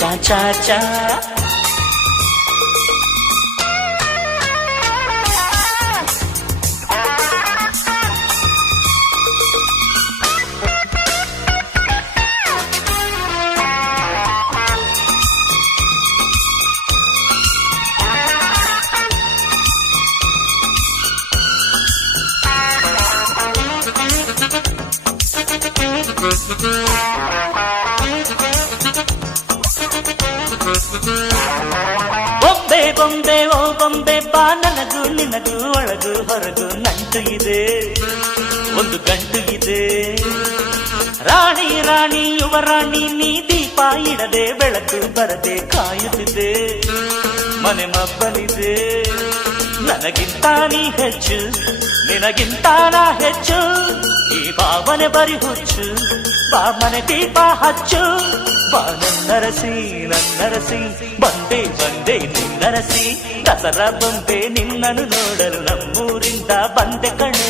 cha cha cha. ರಾಣಿ ರಾಣಿ ಯುವರಾಣಿ ನೀ ದೀಪ ಇಡದೆ ಬೆಳಕು ಬರದೆ ಕಾಯುತ್ತಿದೆ ಮನೆ ಮಬ್ಬಲಿದೆ ನನಗಿಂತ ನೀ ಹೆಚ್ಚು ನಿನಗಿಂತ ನಾ ಹೆಚ್ಚು ಈ ಭಾವನೆ ಬರಿ ಹುಚ್ಚು ಬಾ ಮನೆ ದೀಪ ಹಚ್ಚು ಬಾ ನನ್ನರಸಿ ನನ್ನರಸಿ ಬಂದೆ ಬಂದೆ ನಿನ್ನರಸಿ ದಸರಾ ಬಂದೆ ನಿನ್ನನ್ನು ನೋಡಲು ನಮ್ಮೂರಿಂದ ಬಂದೆ ಕಣೆ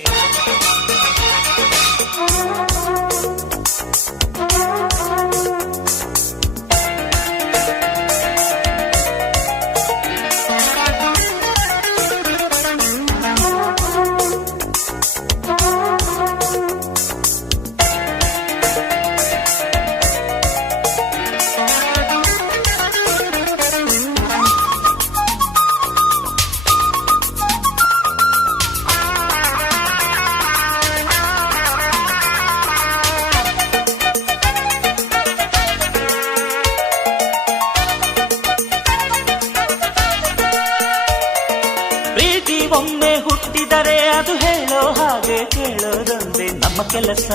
ಒಮ್ಮೆ ಹುಟ್ಟಿದರೆ ಅದು ಹೇಳೋ ಹಾಗೆ ಕೇಳೋದೊಂದೇ ನಮ್ಮ ಕೆಲಸ.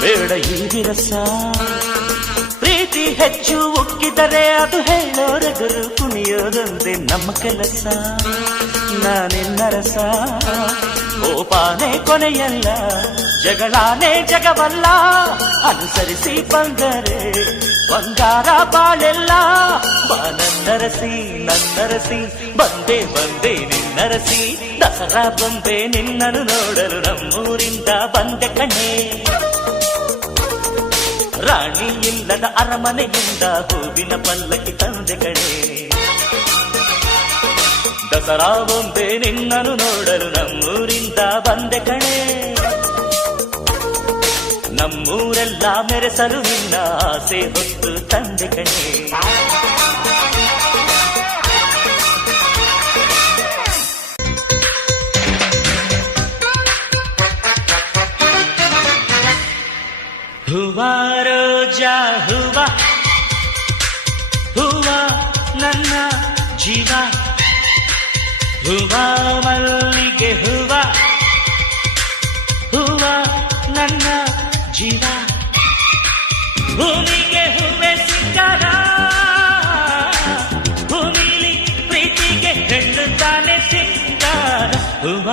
ಬೇಡ ಈ ಪ್ರೀತಿ ಹೆಚ್ಚು ಉಕ್ಕಿದರೆ ಅದು ಹೇಳೋರೆದುರು ಕುಣಿಯೋದೊಂದೇ ನಮ್ಮ ಕೆಲಸ. ನಾನೆನ್ನರಸ ಗೋಪಾನೆ ಕೊನೆಯಲ್ಲ. ಜಗಳಾನೇ ಜಗವಲ್ಲ. ಅನುಸರಿಸಿ ಬಂದರೆ ಬಂಗಾರ ಬಾಳೆಲ್ಲ ಬಾ ನರಸಿ ನನ್ನರಸಿ ಬಂದೆ ಬಂದೆ ನಿನ್ನರಸಿ ದಸರಾ ಬಂದೆ ನಿನ್ನನ್ನು ನೋಡಲು ನಮ್ಮೂರಿಂದ ಬಂದೆ ಕಣೆ ರಾಣಿ ಇಲ್ಲದ ಅರಮನೆಯಿಂದ ಹೂವಿನ ಪಲ್ಲಕ್ಕಿ ತಂದೆ ಕಣೆ. ದಸರಾ ಬಂದೆ ನಿನ್ನನ್ನು ನೋಡಲು ನಮ್ಮೂರಿಂದ ಬಂದೆ ಕಣೆ. ನಮ್ಮೂರೆಲ್ಲ ಮೆರೆಸಲು ನಿನ್ನ ಆಸೆ ಹೊತ್ತು ತಂದೆ ಕಣೆ. ಹೂವ ರೋಜಾ, ಹೂವ. ಹೂವ ನನ್ನ ಜೀವ. ಹೂವ ಮಲ್ಲಿಗೆ ಹೂವ. ಜೀವ. ಭೂಮಿಗೆ ಹೂವೆ ಸಿಂಗಾರ ಭೂಮಿಲಿ ಪ್ರೀತಿಗೆ ಹೆಣ್ಣು ತಾನೆ ಸಿಂಗಾರ ಹೂವ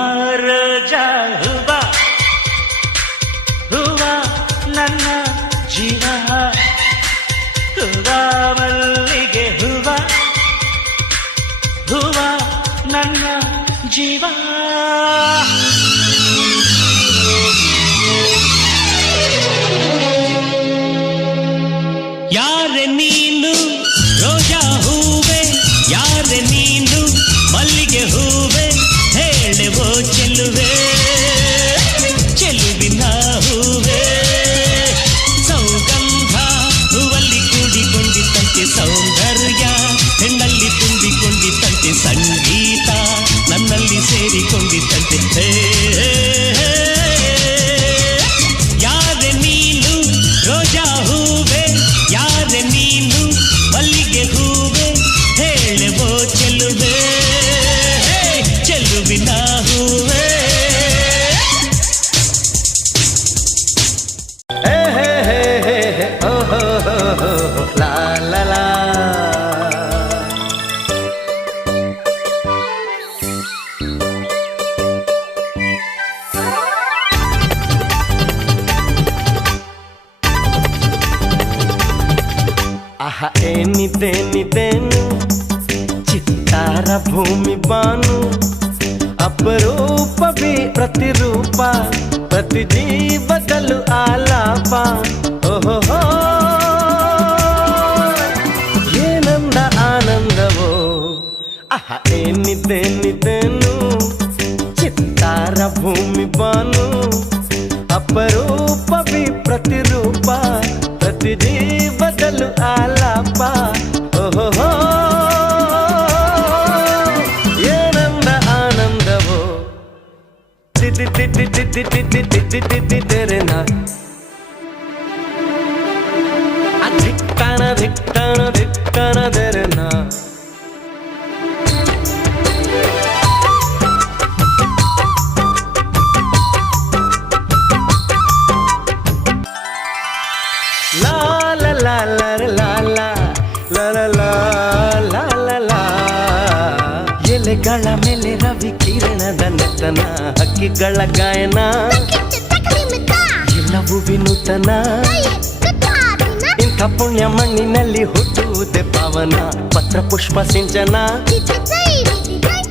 సార భూమి బాను అపరూపవి ప్రతిరూప ప్రతి జీవదలు ఆలాప ఓహో ఏనంద ఆనందవో అహ ఏనిదే నిదేను చిత్తార భూమి బాను అపరూపవి ప్రతిరూప ప్రతి జీవతలు ఆలా did, did, did, ಎಲೆಗಳ ಮೇಲೆ ರವಿ ಕಿರಣದ ನೆತ್ತನ, ಹಕ್ಕಿಗಳ ಗಾಯನ. ಎಲ್ಲವೂ ವಿನೂತನ. ಇಂಥ ಪುಣ್ಯ ಮಣ್ಣಿನಲ್ಲಿ ಹುಟ್ಟುವುದೇ ಪಾವನ, ಪತ್ರ ಪುಷ್ಪ ಸಿಂಚನ.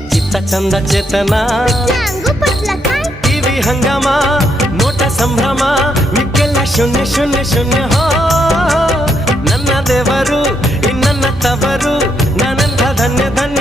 ಚಿತ್ತ ಚಂದ ಚೇತನ. ಟಿವಿ ಹಂಗಾಮ, ನೋಟ ಸಂಭ್ರಮ, ಮಿಕ್ಕೆಲ್ಲ ಶೂನ್ಯ ಶೂನ್ಯ ಶೂನ್ಯ ಹೋ. ನನ್ನ ದೇವರು, ಇನ್ನನ್ನ ತವರು ನಾನಂತ ಧನ್ಯ ಧನ್ಯ.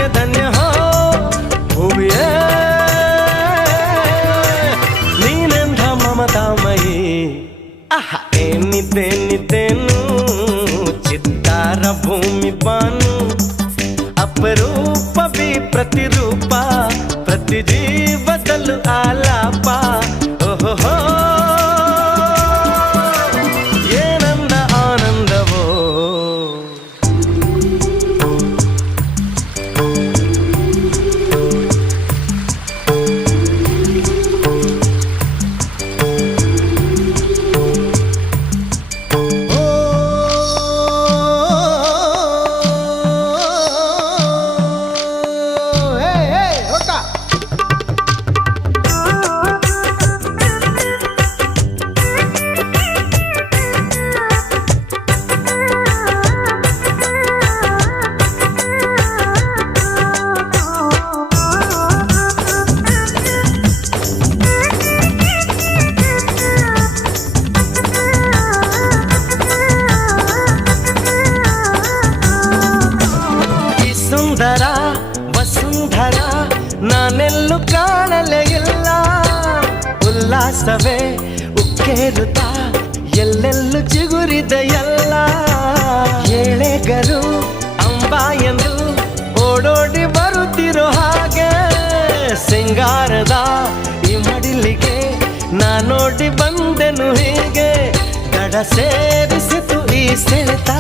ಸೇರಿಸಿತು ಈ ಸೆಳೆತ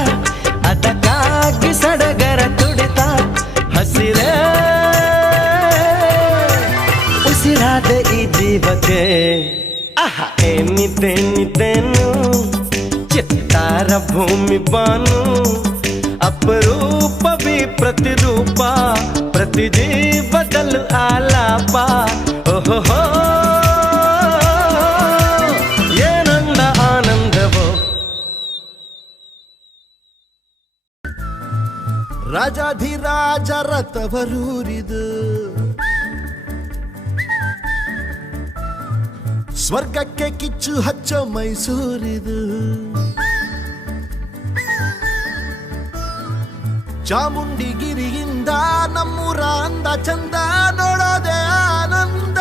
ಅದಕ್ಕಾಗಿ ಸಡಗರ ತುಡಿತ ಹಸಿರೇ ಉಸಿರಾದ ಈ ಜೀವಕ್ಕೆ ಅಹ ಏನಿದ್ದೇನಿದ್ದೇನು ಚಿತ್ತಾರ ಭೂಮಿ ಬಾನು ಅಪರೂಪವೇ ಪ್ರತಿರೂಪ ಪ್ರತಿ ಜೀವದಲ್ಲೂ ಆಲಾಪ ಓಹೋ ರಾಜಾಧಿರಾಜ ರಥವರೂರಿದು ಸ್ವರ್ಗಕ್ಕೆ ಕಿಚ್ಚು ಹಚ್ಚ ಮೈಸೂರಿದು. ಚಾಮುಂಡಿಗಿರಿಯಿಂದ ನಮ್ಮೂರ ಅಂದ ಚಂದ ನೋಡೋದೆ ಆನಂದ.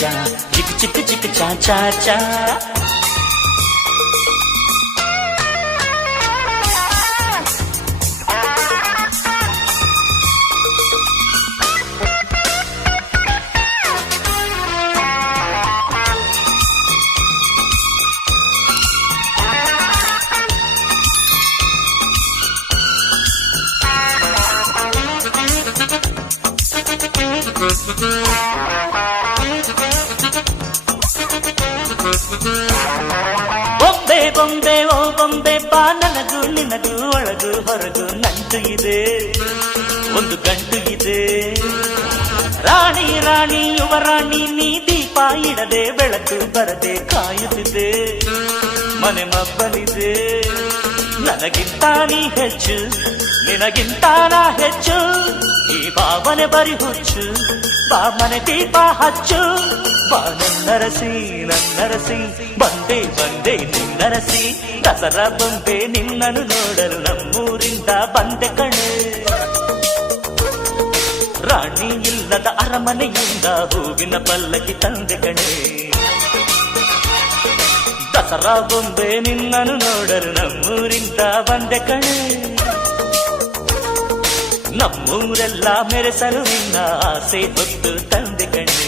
cha chiki chiki chiki cha cha cha. ಬೊಂಬೆ ಬೊಂಬೆ, ಓ ಬೊಂಬೆ, ಬಾ, ನನಗೂ, ನಿನಗೂ, ಒಳಗು, ಹೊರಗು, ನಂಟು ಇದೆ. ಒಂದು ಗಂಟು ಇದೆ. ರಾಣಿ ರಾಣಿ ಯುವರಾಣಿ ನೀ ದೀಪ ಇಡದೆ, ಬೆಳಕು ಬರದೆ ಕಾಯುತ್ತಿದೆ. ಮನೆ ಮಬ್ಬಲಿದೆ. ನನಗಿಂತ ನೀ ಹೆಚ್ಚು ನಿನಗಿಂತ ನಾ ಹೆಚ್ಚು ಈ ಭಾವನೆ ಬರಿ ಹುಚ್ಚು ಬಾ ಮನೆ ದೀಪ ಹಚ್ಚು ಬಾ ನನ್ನರಸಿ ನನ್ನರಸಿ ಬಂದೆ ಬಂದೆ ನಿನ್ನರಸಿ ದಸರಾ ಬಂದೆ ನಿನ್ನನ್ನು ನೋಡಲು ನಮ್ಮೂರಿಂದ ಬಂದೆ ಕಣೆ ರಾಣಿ ಇಲ್ಲದ ಅರಮನೆಯಿಂದ ಹೂವಿನ ಪಲ್ಲಕ್ಕಿ ತಂದೆ ಕಣೆ ದಸರಾ ಬೊಂಬೆ ನಿನ್ನನ್ನು ನೋಡಲು ನಮ್ಮೂರಿಂದ ಬಂದೆ ಕಣೆ ನಮ್ಮೂರೆಲ್ಲ ಮೆರೆಸಲು ನಿನ್ನ ಆಸೆ ಹೊತ್ತು ತಂದೆ ಕಣೆ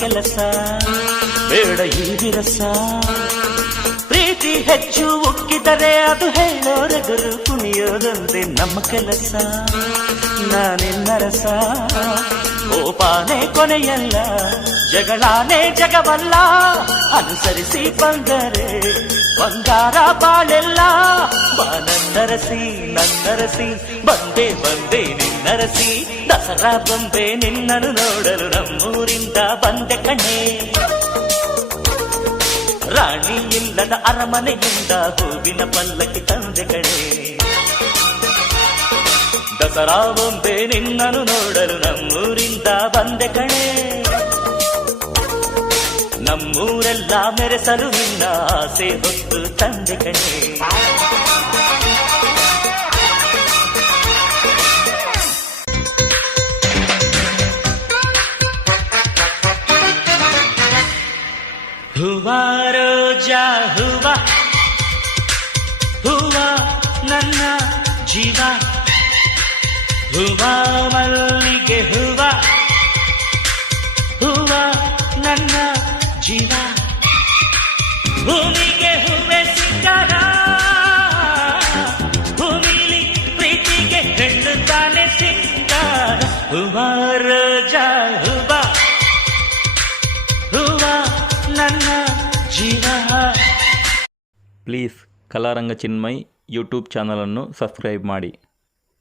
ಕೆಲಸ ಬೇಡ ಈ ಪ್ರೀತಿ ಹೆಚ್ಚು ಉಕ್ಕಿದರೆ ಅದು ಹೇಳೋರೆಗರು ಕುಣಿಯೋದಂತೆ ನಮ್ಮ ಕೆಲಸ. ನಾನಿನ್ನರಸ ಕೋಪಾನೆ ಕೊನೆಯಲ್ಲ ಜಗಳಾನೇ ಜಗವಲ್ಲ ಅನುಸರಿಸಿ ಬಂದರೆ ಬಂಗಾರ ಬಾಳೆಲ್ಲ ಬಾ ನನ್ನರಸಿ ನನ್ನರಸಿ ಬಂದೆ ಬಂದೆ ನಿನ್ನರಸಿ ದಸರಾ ಬಂದೆ ನಿನ್ನನ್ನು ನೋಡಲು ನಮ್ಮೂರಿಂದ ಬಂದೆ ಕಣೆ ರಾಣಿ ಇಲ್ಲದ ಅರಮನೆಯಿಂದ ಹೂವಿನ ಪಲ್ಲಕ್ಕಿ ತಂದೆ ಕಣೆ ದಸರಾ ಬೊಂಬೆ ನಿನ್ನನು ನೋಡಲು ನಮ್ಮೂರಿಂದ ಬಂದೆ ಕಣೆ. ನಮ್ಮೂರೆಲ್ಲ ಮೆರೆಸಲು ನಿನ್ನ ಆಸೆ ಹೊತ್ತು ತಂದೆ ಕಣೆ. ಹೂವ ರೋಜಾ ನನ್ನ ಜೀವ. ಹೂವ ಮಲ್ಲಿಗೆ ಹೂವ. ಹೂವ ನನ್ನ ಜೀವ. ಭೂಮಿಗೆ ಹೂವೆ ಸಿಂಗಾರ ಭೂಮಿಲಿ ಪ್ರೀತಿಗೆ ಹೆಣ್ಣು ತಾನೆ ಸಿಂಗಾರ ಹೂವ ರಜ ಹೂವ. ಹೂವ ನನ್ನ ಜೀವ. ಪ್ಲೀಸ್ ಕಲಾರಂಗ ಚಿನ್ಮಯ್ ಯೂಟ್ಯೂಬ್ ಚಾನಲನ್ನು ಸಬ್ಸ್ಕ್ರೈಬ್ ಮಾಡಿ.